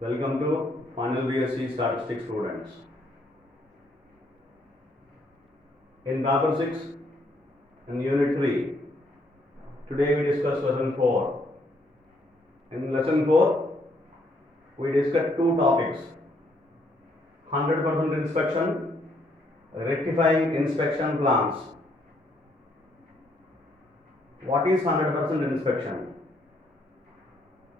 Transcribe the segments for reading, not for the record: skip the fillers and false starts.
Welcome to final BSc Statistics students. In paper 6 in unit 3, today we discuss lesson 4. In lesson 4, we discussed two topics: 100% inspection, rectifying inspection plans. What is 100% inspection?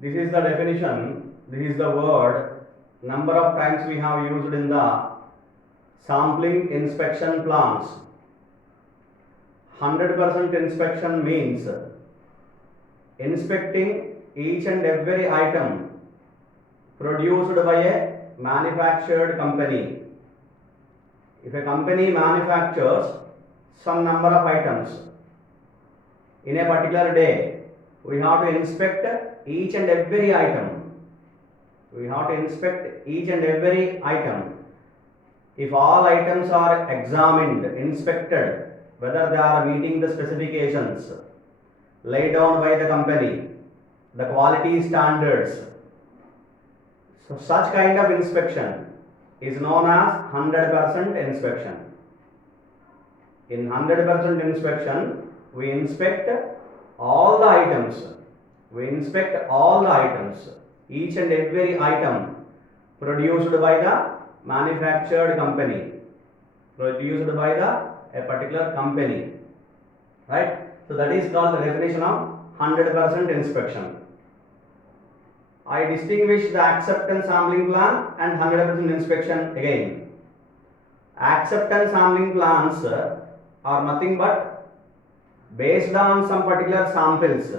This is the definition, this is the word, number of times we have used in the sampling inspection plans. 100% inspection means inspecting each and every item produced by a manufactured company. If a company manufactures some number of items in a particular day, we have to inspect each and every item. We have to inspect each and every item. If all items are examined, inspected, whether they are meeting the specifications laid down by the company, the quality standards, so such kind of inspection is known as 100% inspection. In 100% inspection, we inspect all the items. We inspect all the items, each and every item produced by the manufactured company, produced by a particular company, right? So that is called the definition of 100% inspection. I distinguish the acceptance sampling plan and 100% inspection again. Acceptance sampling plans are nothing but based on some particular samples,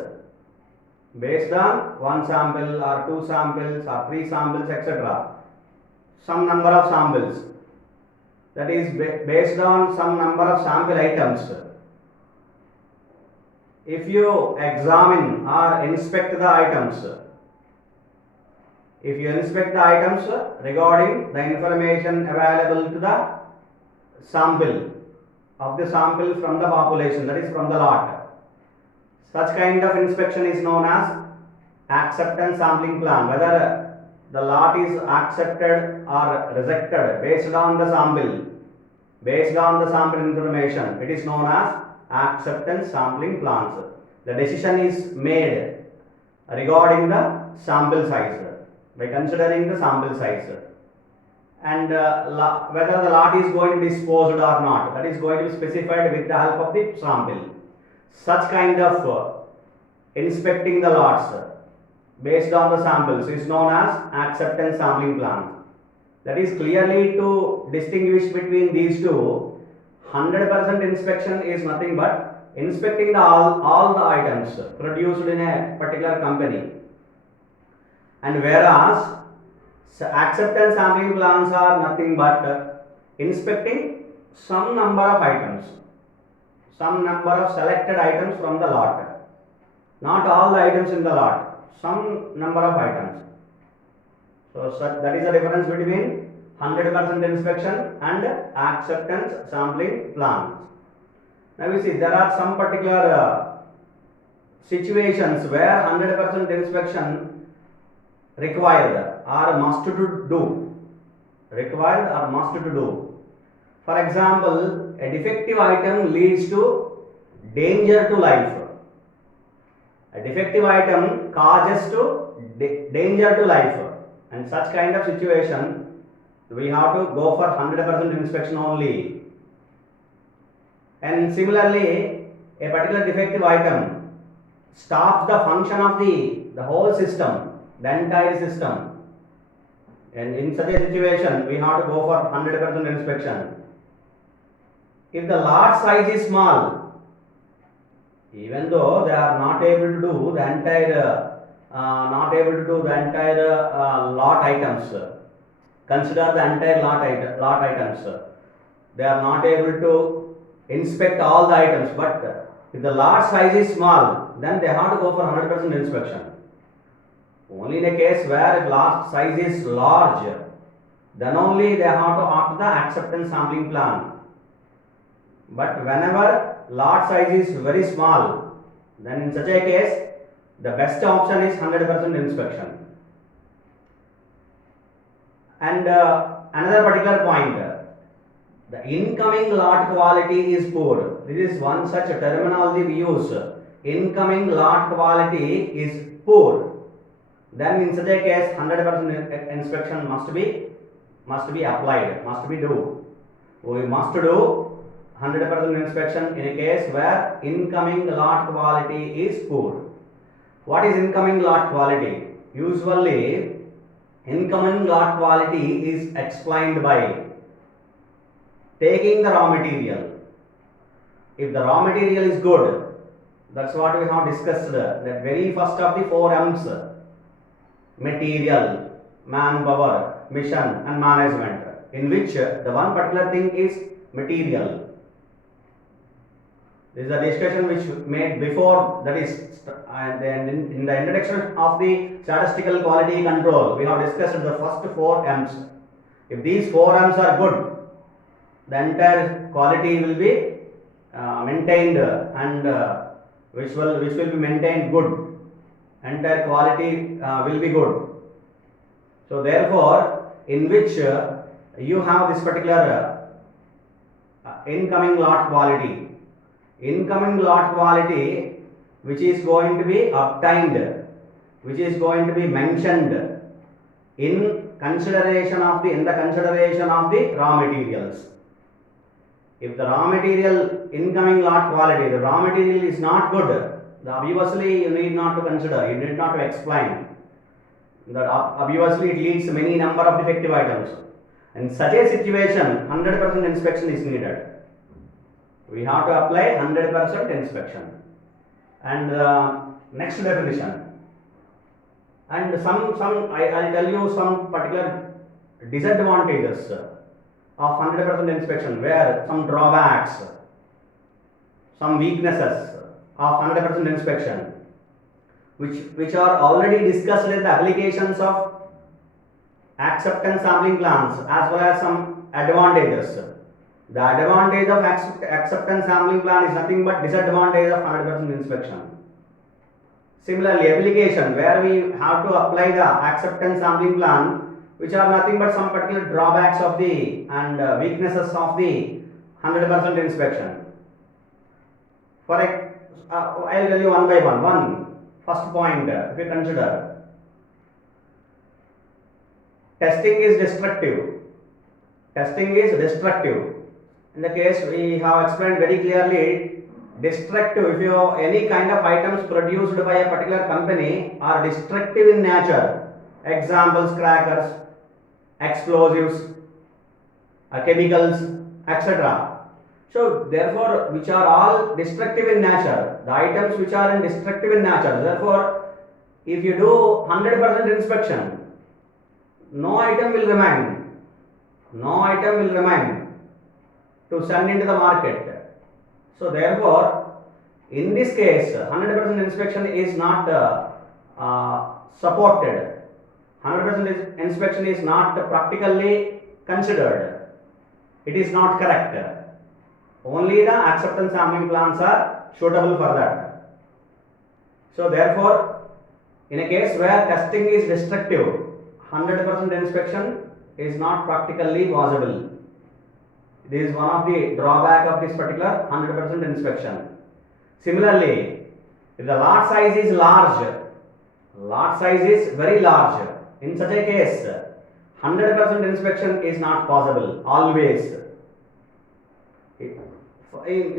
based on one sample or two samples or three samples, etc. Some number of samples, that is based on some number of sample items. If you examine or inspect the items, if you inspect the items regarding the information available to the sample, of the sample from the population, that is from the lot, such kind of inspection is known as acceptance sampling plan. Whether the lot is accepted or rejected based on the sample, based on the sample information, it is known as acceptance sampling plans. The decision is made regarding the sample size, by considering the sample size, and whether the lot is going to be disposed or not, that is going to be specified with the help of the sample. Such kind of inspecting the lots based on the samples is known as acceptance sampling plan. That is clearly to distinguish between these two. 100% inspection is nothing but inspecting all the items produced in a particular company, and whereas acceptance sampling plans are nothing but inspecting some number of items, some number of selected items from the lot, not all the items in the lot, some number of items. So that is the difference between 100% inspection and acceptance sampling plans. Now we see there are some particular situations where 100% inspection required or must to do, required or must to do. For example, a defective item leads to danger to life. A defective item causes to danger to life, and such kind of situation we have to go for 100% inspection only. And similarly, a particular defective item stops the function of the whole system, the entire system, and in such a situation we have to go for 100% inspection. If the lot size is small, even though they are not able to do the entire lot items, consider the entire lot items, they are not able to inspect all the items, but if the lot size is small, then they have to go for 100% inspection. Only in a case where if lot size is large, then only they have to opt the acceptance sampling plan. But whenever lot size is very small, then in such a case the best option is 100% inspection. And another particular point, the incoming lot quality is poor. This is one such terminology we use. Incoming lot quality is poor. Then in such a case, 100% inspection must be applied, must be do. We must do 100% inspection in a case where incoming lot quality is poor. What is incoming lot quality? Usually, incoming lot quality is explained by taking the raw material. If the raw material is good, that's what we have discussed, that very first of the 4 M's, material, manpower, mission and management, in which the one particular thing is material. This is a discussion which made before, that is in the introduction of the statistical quality control, we have discussed the first 4 M's. If these 4 M's are good, the entire quality will be maintained, and which will be maintained good. Entire quality will be good. So therefore, in which you have this particular incoming lot quality. Incoming lot quality which is going to be obtained, which is going to be mentioned in consideration of the raw materials. If the raw material incoming lot quality, the raw material is not good, obviously you need not to consider, you need not to explain. That obviously it leads to many number of defective items. In such a situation, 100% inspection is needed. We have to apply 100% inspection. And next definition. And I'll tell you some particular disadvantages of 100% inspection, where some drawbacks, some weaknesses of 100% inspection, which are already discussed in the applications of acceptance sampling plans, as well as some advantages. The advantage of acceptance sampling plan is nothing but disadvantage of 100% inspection. Similarly, application, where we have to apply the acceptance sampling plan, which are nothing but some particular drawbacks of the and weaknesses of the 100% inspection. I'll tell you one by one. First point, if you consider, testing is destructive. Testing is destructive. In the case we have explained very clearly, destructive, if you have any kind of items produced by a particular company are destructive in nature. Examples, crackers, explosives, chemicals, etc. So therefore, which are all destructive in nature, the items which are destructive in nature, therefore if you do 100% inspection, no item will remain to send into the market. So therefore, in this case, 100% inspection is not supported. 100% inspection is not practically considered. It is not correct. Only the acceptance sampling plans are suitable for that. So therefore, in a case where testing is destructive, 100% inspection is not practically possible. This is one of the drawback of this particular 100% inspection. Similarly, if the lot size is large, lot size is very large, in such a case, 100% inspection is not possible always.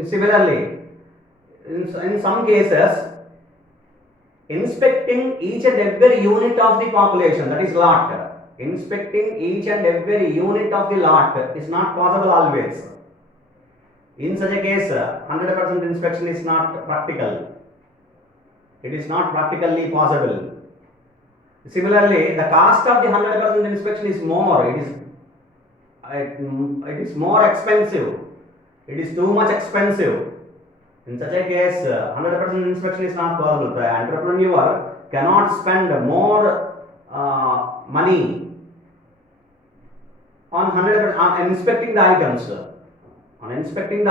Similarly, in some cases, inspecting each and every unit of the population, that is lot, inspecting each and every unit of the lot is not possible always. In such a case, 100% inspection is not practical. It is not practically possible. Similarly, the cost of the 100% inspection is more. It is more expensive. It is too much expensive. In such a case, 100% inspection is not possible. The entrepreneur cannot spend more money on 100% on inspecting the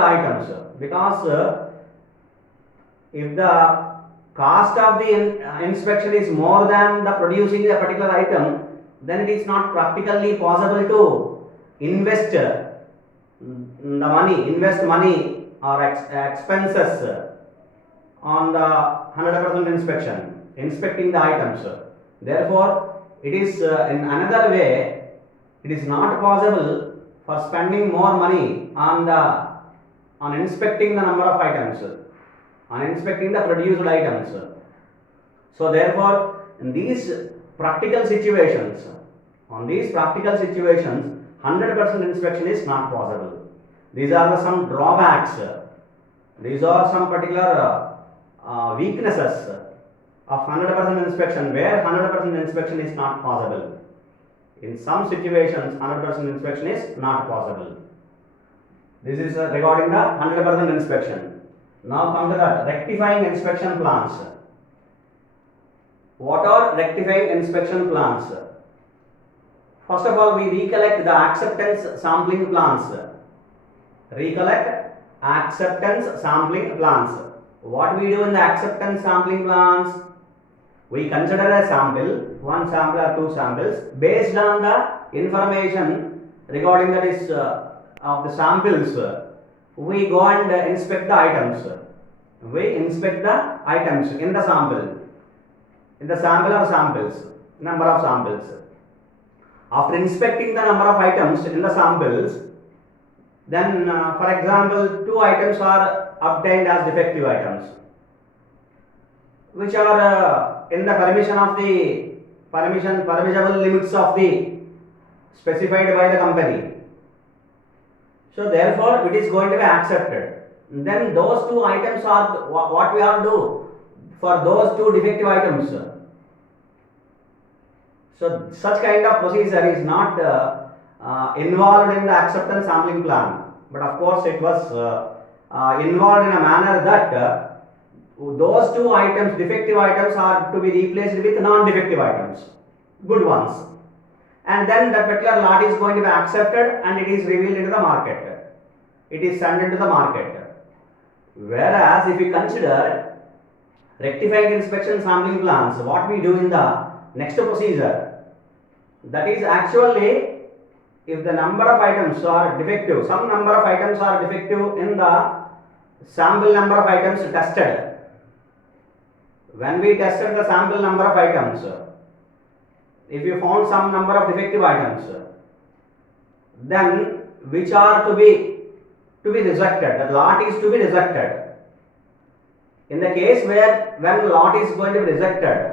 items. Because if the cost of the inspection is more than the producing a particular item, then it is not practically possible to invest invest money or expenses on the 100% inspection, inspecting the items. Therefore, it is in another way, it is not possible for spending more money on inspecting the number of items, on inspecting the produced items. So therefore, in these practical situations, on these practical situations, 100% inspection is not possible. These are some drawbacks. These are some particular weaknesses of 100% inspection, where 100% inspection is not possible. In some situations, 100% inspection is not possible. This is regarding the 100% inspection. Now come to the rectifying inspection plans. What are rectifying inspection plans? First of all, we recollect the acceptance sampling plans. Recollect acceptance sampling plans. What we do in the acceptance sampling plans? We consider a sample, one sample or two samples, based on the information regarding that is of the samples. We go and inspect the items. We inspect the items in the sample. In the sample or samples, number of samples. After inspecting the number of items in the samples, then for example, two items are obtained as defective items, which are in the permissible limits of the specified by the company. So therefore, it is going to be accepted. Then those two items are what we have to do for those two defective items. So such kind of procedure is not involved in the acceptance sampling plan, but of course it was involved in a manner that those two items, defective items, are to be replaced with non-defective items, good ones, and then that particular lot is going to be accepted and it is revealed into the market. It is sent into the market. Whereas if we consider rectifying inspection sampling plans, what we do in the next procedure, that is actually if the number of items are defective, some number of items are defective in the sample number of items tested. When we tested the sample number of items, if you found some number of defective items, then which are to be rejected, the lot is to be rejected. In the case where when lot is going to be rejected,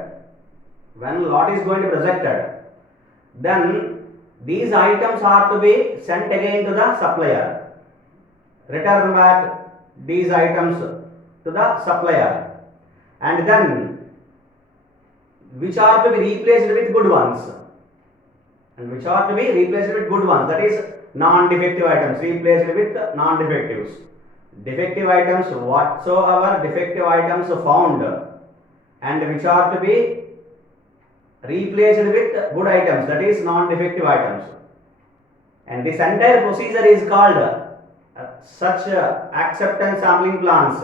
then these items are to be sent again to the supplier. Return back these items to the supplier, and then which are to be replaced with good ones, that is non-defective items replaced with non-defectives. Defective items, whatsoever defective items found, and which are to be replaced with good items, that is non-defective items. And this entire procedure is called such acceptance sampling plans.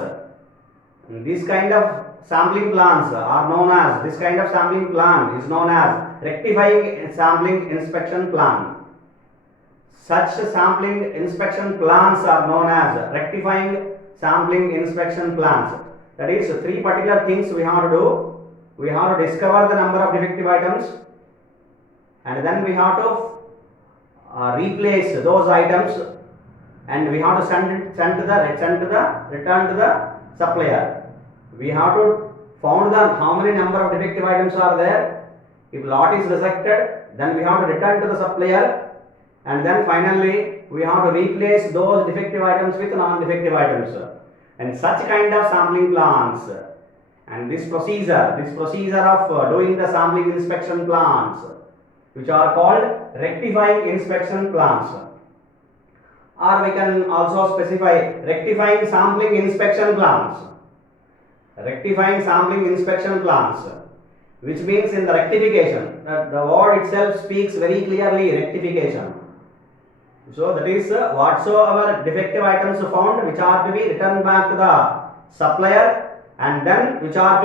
And this kind of sampling plans are known as, this kind of sampling plan is known as rectifying sampling inspection plan. Such sampling inspection plans are known as rectifying sampling inspection plans. That is, three particular things we have to do. We have to discover the number of defective items, and then we have to replace those items, and we have to return to the supplier. We have to find how many number of defective items are there. If lot is rejected, then we have to return to the supplier, and then finally we have to replace those defective items with non-defective items. And such kind of sampling plans and this procedure of doing the sampling inspection plans, which are called rectifying inspection plans, or we can also specify rectifying sampling inspection plans. Rectifying sampling inspection plans, which means in the rectification, the word itself speaks very clearly, rectification. So that is whatsoever defective items found, which are to be returned back to the supplier, and then which are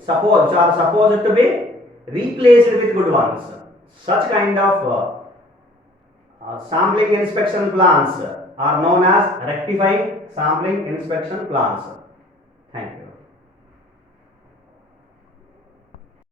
supposed to be replaced with good ones. Such kind of sampling inspection plans are known as rectified sampling inspection plans.